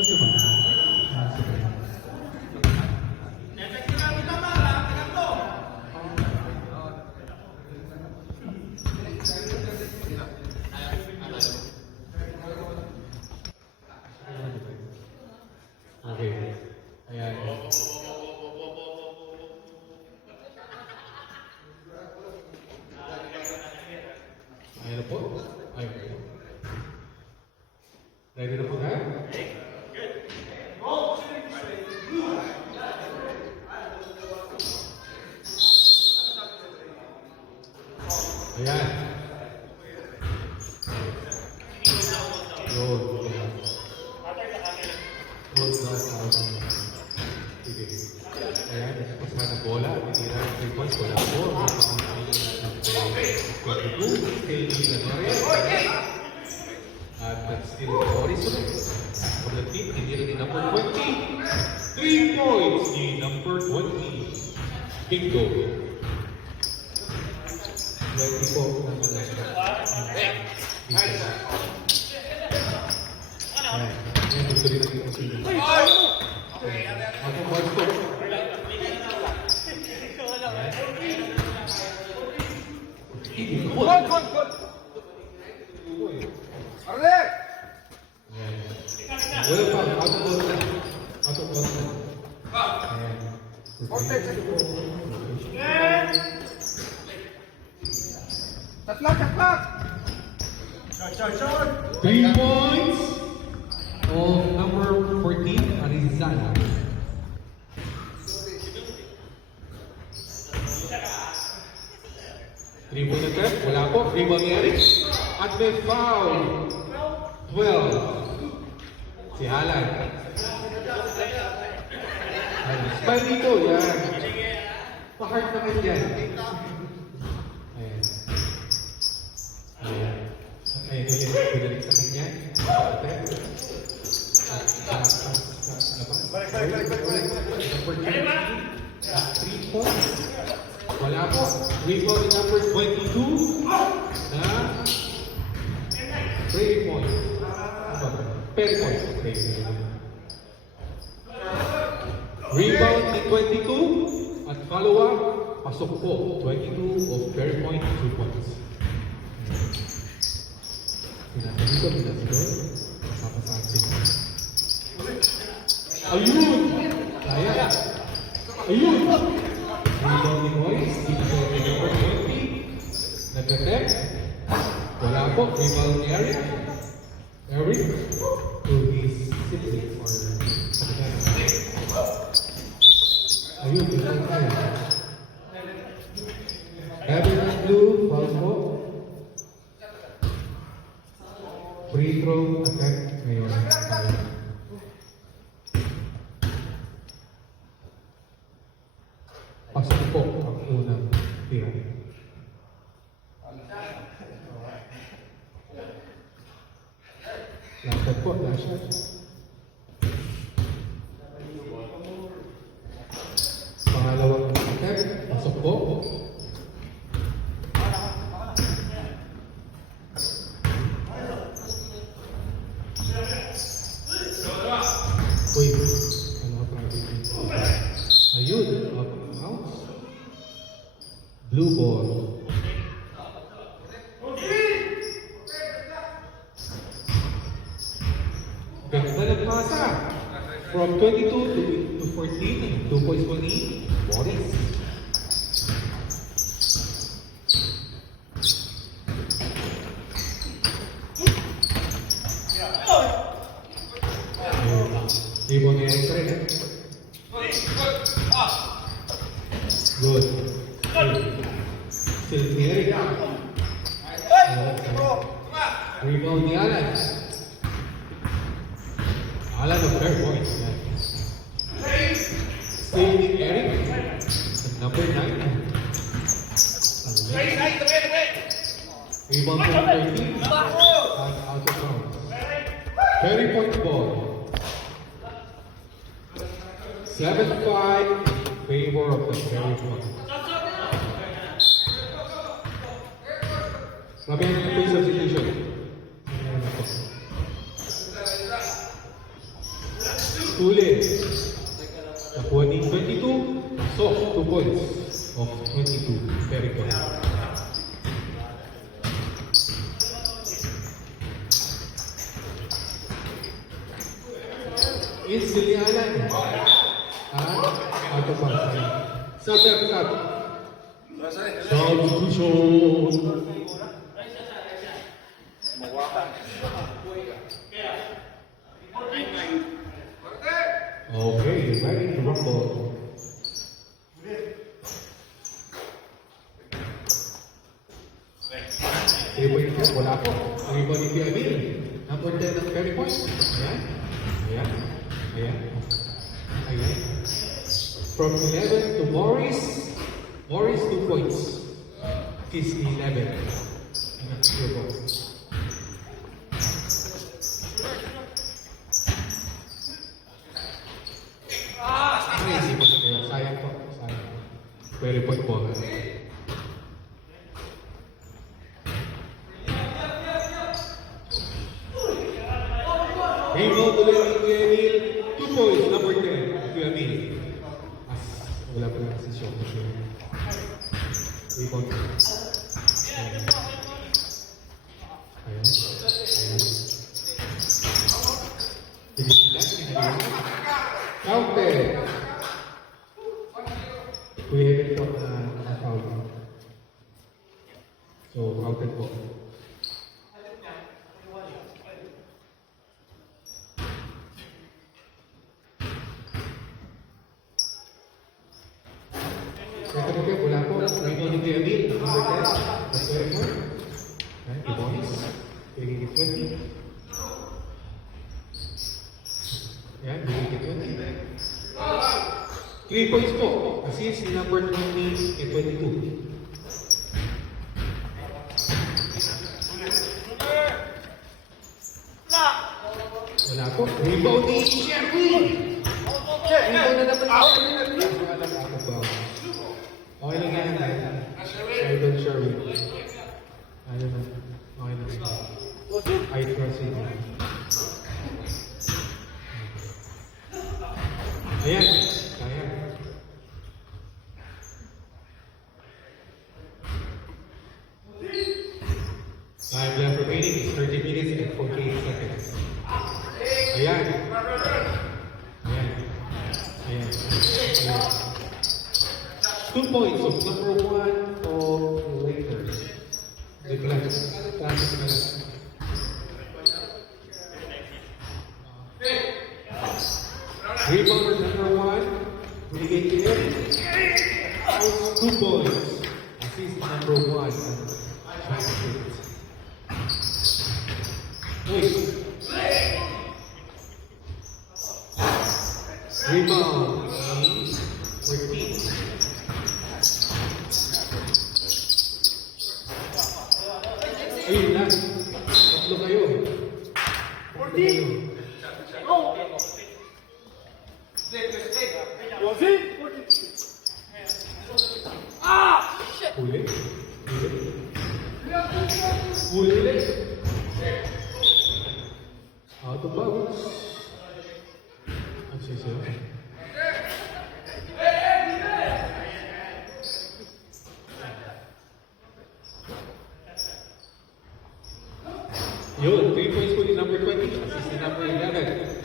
Okay. Ayan. Ayan na po. Okay. Ready na po tayo? Ayan. Roll. Roll na sa sige. Ayan, pasma ng bola. Tinira ng 3 points. Wala po. Still lead na rin. At still Horizon. From the team, tinira ni number 20. 3 points ni number 20. Bingo. 20 po naman na siya. Ayan. Ayan, gusto rin natin kasi. Ako boys po. Gol! Arle! Well, out of bounds na. Out of bounds na. Ayan. Tatlak! 3 points of number 14, Arizana. Three-point attempt, wala po. Rebound ni Eric. At may foul. 12. Si Alan. Spy dito, yan. Pa-hard naman yan. Ayan. Ayan. Ayan, pinalik sa kanya. Number 3 points. Wala po. Rebound number 22 na 3 points. 10 points. Okay. Rebound ni 22 at follow-up. Pasok po. 22 of fair point, 2 points. Pinatito. Papasasin. Ayun! Kaya. Ayun! Rebound ni Boys. Dito sa number 20. Nag-attempt. Wala po. Rebound ni Eric. Eric. To his sibling or ayun. Rebound tayo. Heavy and blue. Foul po. Free throw attempt ngayon. Pasok po ang unang tira. Lapad po, last shot. Pangalawang attempt, pasok po. Uy, ano ka pa? Ayun, out. Blue ball. Ganda ng pasa. From 22 to 14, 2 points po ni Boris. Rebound ni Eric rin. Good. Still ni Eric. Rebound ni Alan. Alan of fair points. Still ni Eric. Number 9. Rebound to 13. And out of bounds. Very point ball. 7-5 in favor of the Cherry Point. Sabi ang ito substitution. Instantly Alan. Out of bounds. Stop. Substitution. Okay, ready to rumble. Three-point shot, wala po. Rebound ni Piamil. Number 10 ng Perry Point. Ayan. From 11 to Morris. Morris 2 points. Kiss 11. Ayan, rebound. Sayang po. Perry Point po. Rebound ulit ni Kuya Emil. 2 points, number 10. Kuya Emil. Wala pa lang si Sean. Rebound. Ayan. Counted. Kuya Emil po na foul. So, counted po. Ito po wala po. Rebound ni Kuya Emil. Number 10. That's very good. Ayan, Ibonis. Bigay 20. Ayan, bigay 20. 3 points po. Assist ni number 20 and 22. Wala po. Rebound ni Sherwin. Rebound na naman ni Sherwin. Okay lang yan. Sherwin. Ayun na. Okay lang. I trust you. Ayan. Time left remaining is 30 minutes and 48 seconds. Ayan. 2 points of number 1 of Lakers. The class. Rebound number 1. Binigay to him. 2 points. Assist number 1. Rebound. 14. Ayun na. Tatlo kayo. 14. Huli. Out of bounds. Ang sisiyo. Yun, 3 points po ni number 20. Assist ni number 11.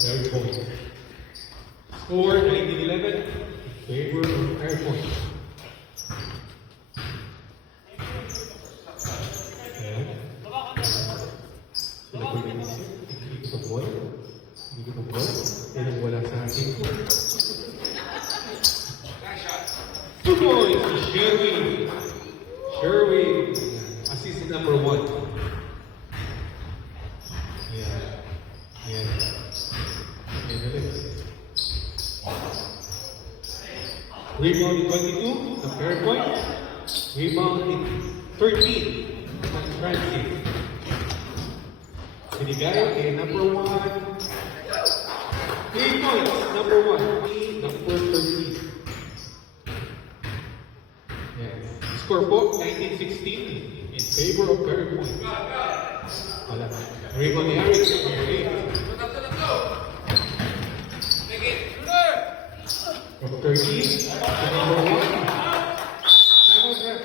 Third point. Score 19-11. Favor of third point. Hindi ko po. Yan wala sa akin. 2 points to Sherwin. Assist number 1. Ayan. Rebound in 22, the fair point. Rebound in 13, Francis. Binigay kay number 1. 3 points, number 1. Number 13. Score po, 19-16 in favor of Perry Point. Wala. Rebound ni Eric, number 8. From 13 to number 1. Time out, ref.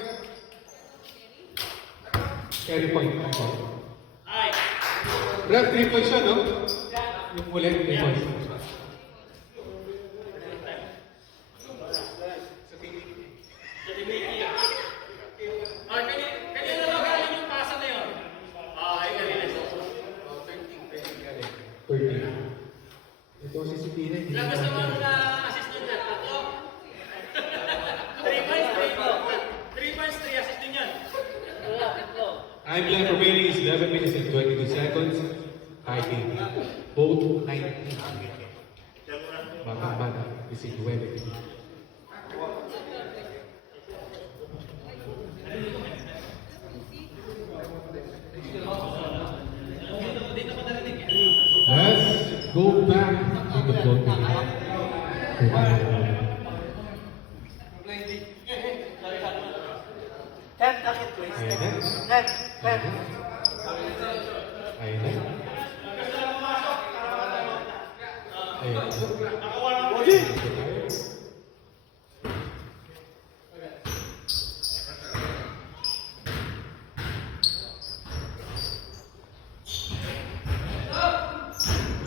Perry Point. Ref, 3 points siya, no? Yung ulit, may voice. Kanina lang galing yung pasa na yun. Ay, kanina. 30. Ito si Sipina. Ilang gusto mo na assist nyo dyan? Tatlo? 3 points, 3 points, 3 assist nyo dyan. Time left remaining is 11 minutes and 22 seconds. Tie game. Both 19. Bata-bata. This is 9. Let's go back to the floating. Ten, takit, please. Ayan na. Ten. Ayan na. Ayan na.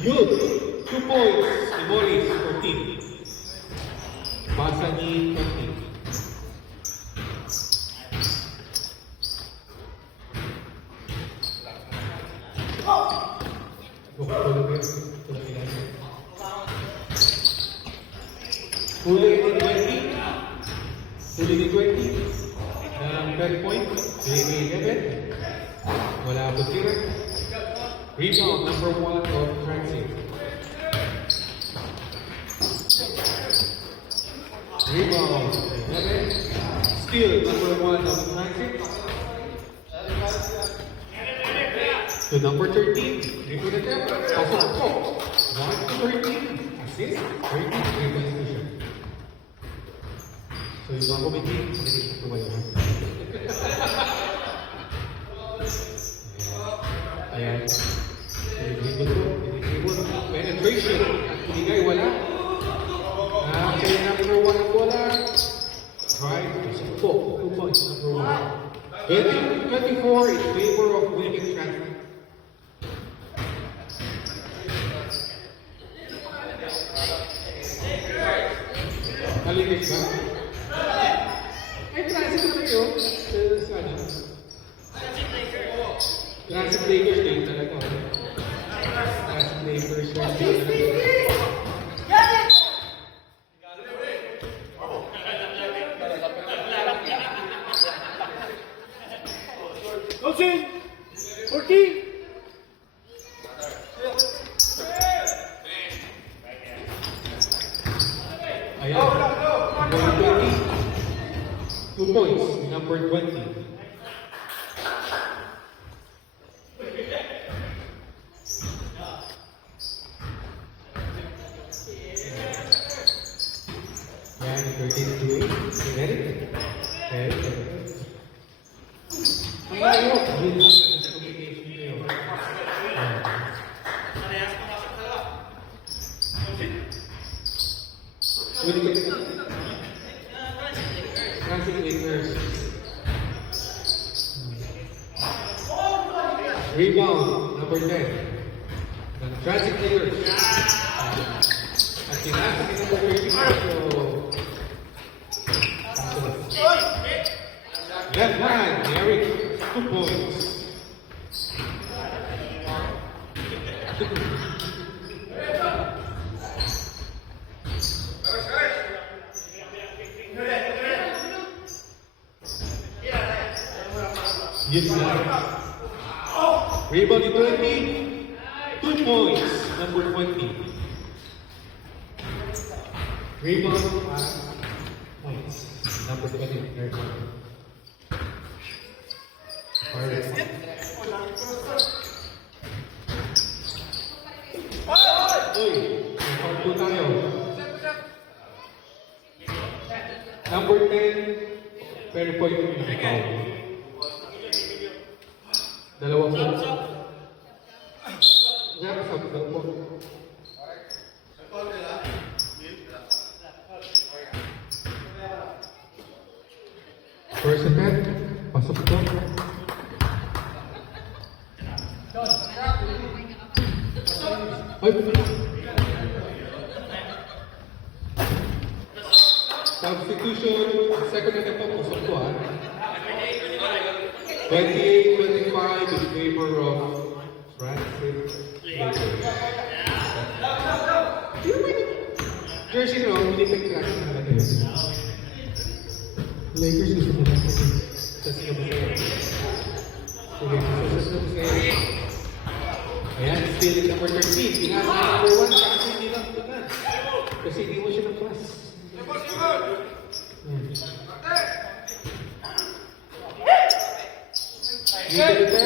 Youth, 2 points. Imolis, 14. Pasani, 20. Huli ni 20. Huli ni 20. Third point. Maybe 11. Wala po tira. Rebound number 1 of Transit. Rebound 11. Steal number 1 of Transit. To number 13. Rebound attempt. Pasok po. 1 to 13. Assist. 13. Rebound to siya. So yung mga committee, hindi ko kayo. Ayan. Penetration. At binigay, wala. Kaya number 1 ang bola. Drive. Pasok 2 points, number 1. 24 in favor of winning Transit. Nalinis ba? Ay, Transit na kayo. Sa ano? Transit Lakers game talaga. Transit Lakers game talaga. Coaching! 14! Ayan. Number 20. 2 points. Number 20. Ayan, 13 to 8. Ready? Ready? Ang layo. Yun lang. Communication kayo. Ayan. Pwede ka. Transit Lakers. Rebound, number 10. Transit Lakers. At kinasa ni number 13. Left hand, Eric. 2 points. Yes, sir. Rebound 20. 2 points. Number 20. Rebound 5 points. Number 20. Third point. Alright. Uy, may foul po tayo. Number 10. Very point yung foul. Dalawang po. Kaya sabi daw po. First attempt. Pasok po. Pasok. Ay, substitution, second na ito, pusok ko 28-25 in favor of Francis Lakers. Jersey no, hindi pag-crash na natin. Lakers gusto mo na sa sinabusayan. Sige, sa sinabusayan. Ayan, still in number 13. Pinasa na number 1, kasi hindi lang tunan. Kasi hindi mo siya ng-pass. Dito dito,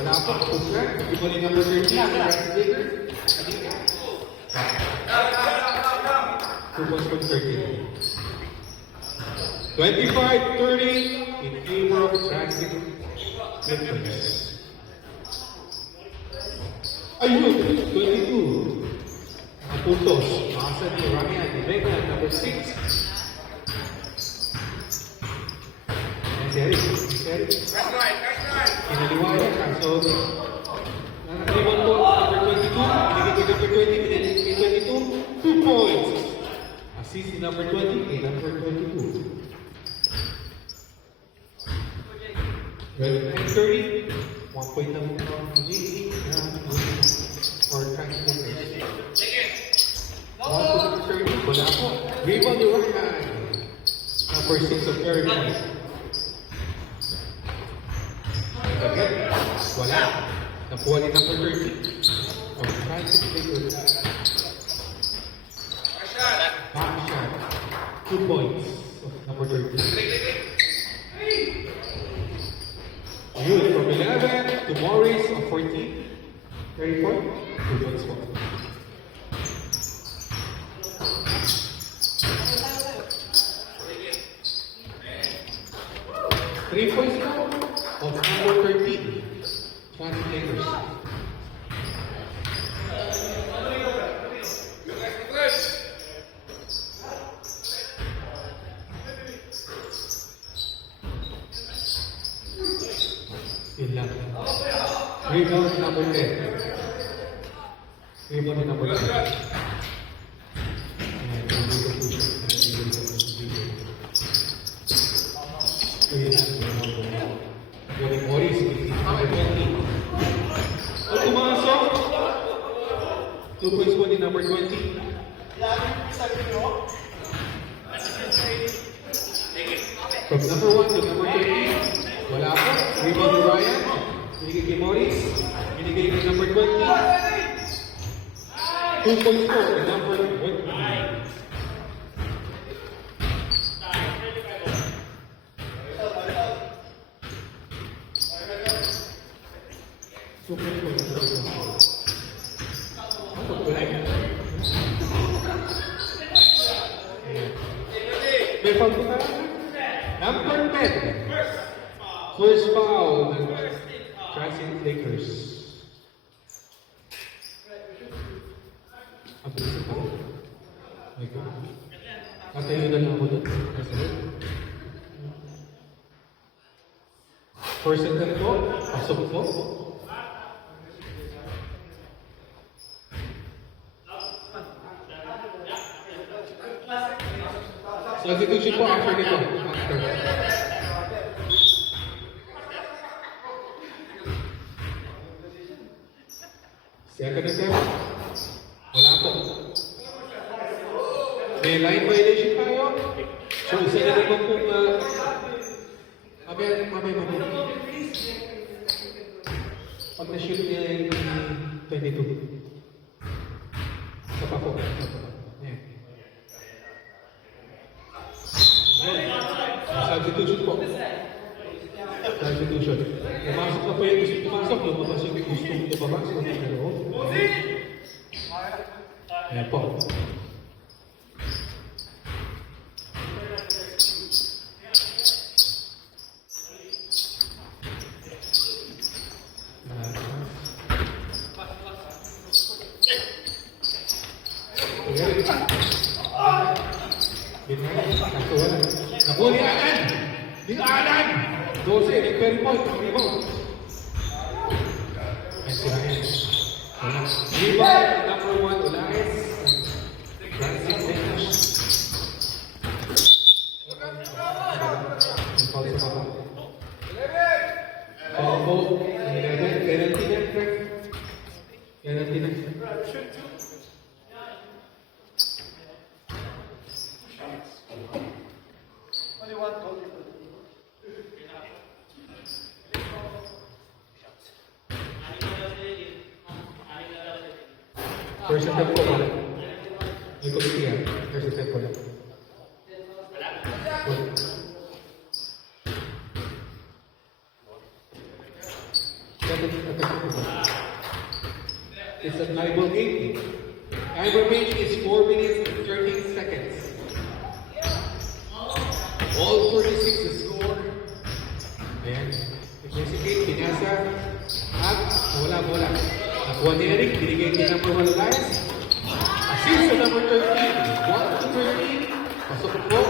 wala pa, push-run. Hindi mo ni number 13, Francis Lakers. 2 points from 13. 25-30 in favor of Francis Lakers. Ayun, 22. Ang puntos. Makasad ni Ramian Vega, number 6. Ayan si Eric. Si Eric. Kinaliwaya ka. So, nakakaliwan po, number 22. Binigay number 20. Binigay 22. 2 points. Assist si number 20 kay number 22. Well, 9:30. 1 point lang ang GE or transmitters. Wala po. Rebound ni Ryan. Number 6 of Eric. Agad. Wala. Nakuha ni number 30 of Francis Lakers. Back shot. 2 points of number 30. Yun, from 11 to Morris of 14. 34. 2 points more. Three points now of number 13. Francis Lakers. Yun lang. Rebound number 10. Rebound number 10. Going Morris, number 20. At pumasok. 2 points po ni number 20. From number 1 to number 13. Wala po. Rebound ni Ryan. Binigay kay Morris. Binigay kay number 20. 2 points po kay number 20. May foul po tayo. Number 10. First foul ng Francis Lakers. Abisip ako. My God. Natayo na lang ako doon. First and 10 po. Pasok po. Substitution po after nito. After. Second attempt. Wala po. May line violation tayo. So, isa na naman pong mamaya. Pag na-shoot niya yung 22. Isa pa po. Ayan. Substitution po. Substitution. Pumasok na po yung gusto pumasok. Lumabas yung gusto lumabas. Ayan po. Nabuli Alan! Di Alan! 12, nag-carry point, rebound. Ayan sila yan. Rebound, number po. 11. Penalty na, Frank. Penalty na. First attempt po wala. May committee yan. First attempt wala. Wala. Second attempt po wala. It's at time remaining. Time remaining is 4 minutes and 13 seconds. All 46 is score. Ayan. Execute, pinasa. At wala. Nakuha ni Eric, binigay kay number 1 last. Assist sa number 13. 1 to 13. Pasok po.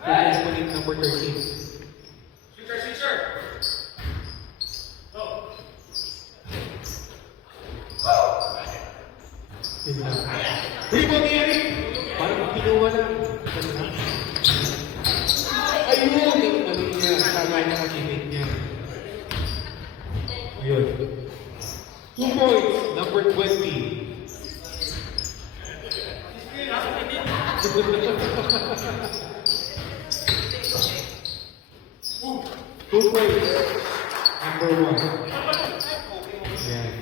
Focus po ni number 13. Switcher. Yun lang. Rebound ni Eric. Parang kinuha lang. Ayun! Yung ano niya. Tama niya ka-teammate niya. Ayun. 2 points. Number 20. Two points. Number 1. Ayan.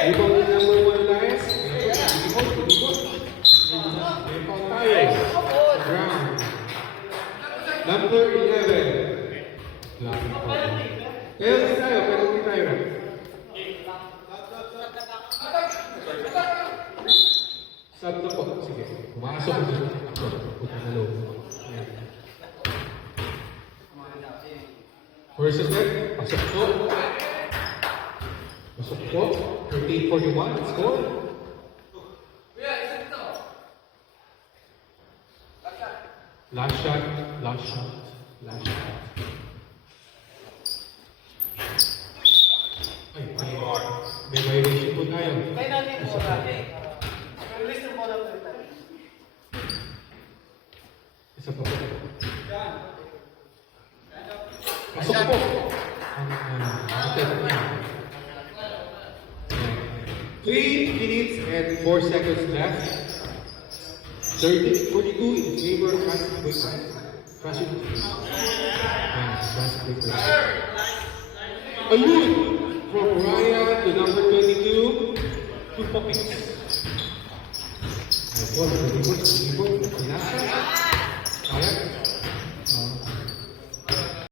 Rebound ni number 1 Elias. Rebound. Rebound tayo. Ground. Number 11. Lapit po. Penalty tayo. Sub na po. Sige. Pumasok ko dito. Punta na loob. Ayan. First attempt. Pasok po. 13-41. Score. Last shot. Ay, may violation po tayo. Kaya natin po natin. Release ng bola ulit tayo. Isa pa po. Pasok po. Ang 3 minutes and 4 seconds left. 13-42 in favor of Fast Quick. Ayun! From Ryan to number 22, 2 pockets. Ayun, pinasa. Ayan.